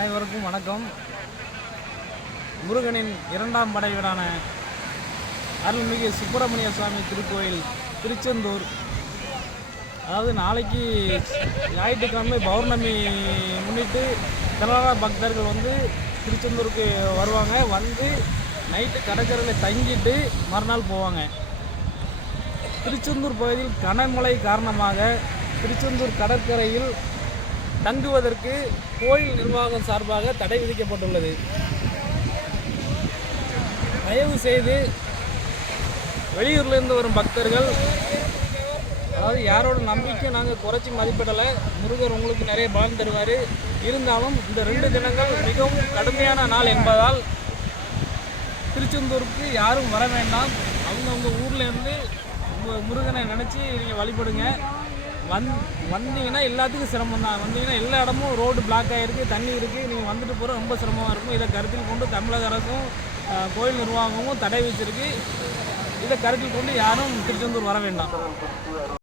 அனைவருக்கும் வணக்கம். முருகனின் இரண்டாம் படை வீடான அருள்மிகு சுப்பிரமணிய சுவாமி திருக்கோயில் திருச்செந்தூர். அதாவது நாளைக்கு ஞாயிற்றுக்கிழமை பௌர்ணமி முன்னிட்டு திரளான பக்தர்கள் திருச்செந்தூருக்கு வருவாங்க. வந்து நைட்டு கடற்கரையில் தங்கிட்டு மறுநாள் போவாங்க. திருச்செந்தூர் பகுதியில் கனமழை காரணமாக திருச்செந்தூர் கடற்கரையில் தங்குவதற்கு கோயில் நிர்வாகம் சார்பாக தடை விதிக்கப்பட்டுள்ளது. தயவு செய்து வெளியூர்லேருந்து வரும் பக்தர்கள், அதாவது யாரோட நம்பிக்கை நாங்கள் குறைச்சி மதிப்பிடலை, முருகர் உங்களுக்கு நிறைய பலன் தருவார். இருந்தாலும் இந்த 2 தினங்கள் மிகவும் கடுமையான நாள் என்பதால் திருச்செந்தூருக்கு யாரும் வர வேண்டாம். அவங்கவுங்க ஊர்லேருந்து முருகனை நினச்சி நீங்கள் வழிபடுங்க. வந்தீங்கன்னா எல்லாத்துக்கும் சிரமம் தான். வந்தீங்கன்னா எல்லா இடமும் ரோடு பிளாக் ஆகிருக்கு, தண்ணி இருக்குது. நீங்கள் வந்துட்டு போகிற ரொம்ப சிரமமாக இருக்கும். இதை கருத்தில் கொண்டு தமிழக அரசும் கோயில் நிர்வாகமும் தடை வச்சிருக்கு. இதை கருத்தில் கொண்டு யாரும் திருச்செந்தூர் வர வேண்டாம்.